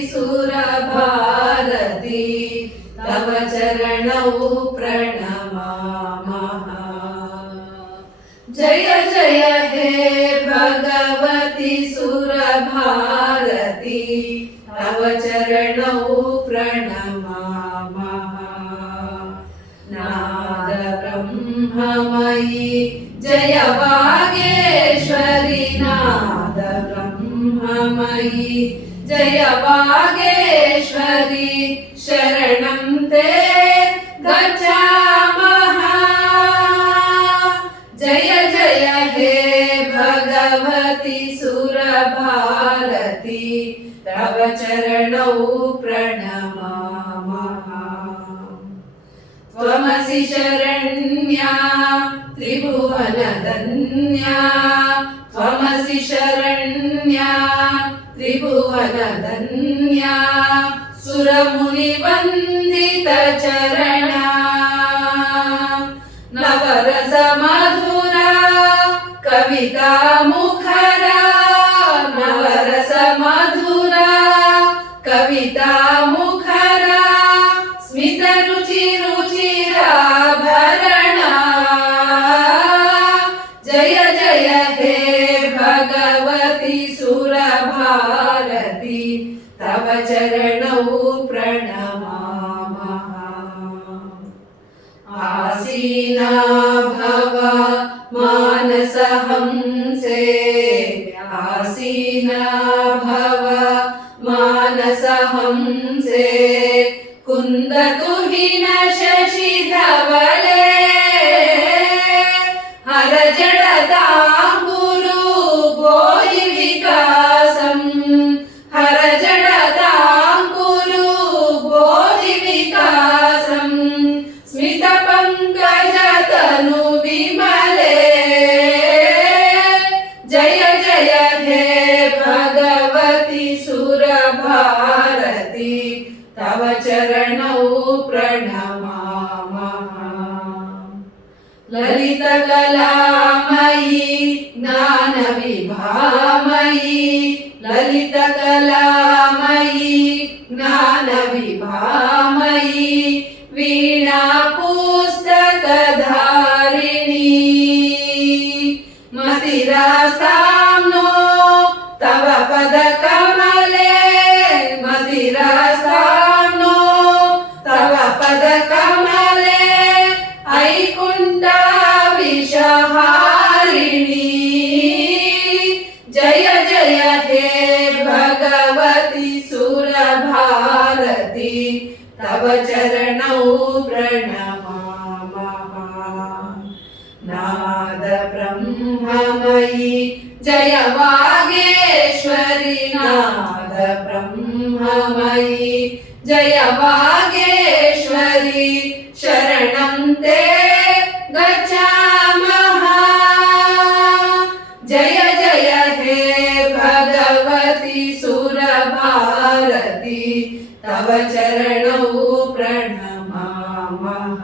सुरभारती तव चरणौ प्रणमामः। जय जय, हे भगवति सुरभारती, तव चरणौ प्रणमामः। नाद ब्रह्ममयी, जय वागेश्वरि, नाद ब्रह्ममयी। जय वागेश्वरि शरणं ते गच्छामः। जय जय हे भगवति सुरभारती तव चरणौ प्रणमामः। त्वमसि शरण्या त्रिभुवनधन्या त्वमसि शरण्या त्रिभुवनधन्या सुरमुनिवन्दितचरणा। नवरसमधुरा कविता भगवति सुरभारती तव चरणौ प्रणमामः आसीना भव मानसहंसे आसीना भव मानसहंसे कुन्दतुहिन शशिधवले हर जडताम्बुरु जय जय हे भगवति सुरभारती तव चरणौ प्रणमामः ललितकलामयी ज्ञानविभामयी ललितकलामयी सामनो तव पद कमले मदिर सामनो तव पद कमले ऐकुण्ठ विषहारिणी। जय जय हे भगवति सुरभारती तव चरणौ प्रणम। ब्रह्ममयी जय वागेश्वरि नाद ब्रह्ममयी। जय वागेश्वरि, शरणं ते गच्छामः जय जय हे भगवति सुरभारती। तव चरणौ प्रणमामः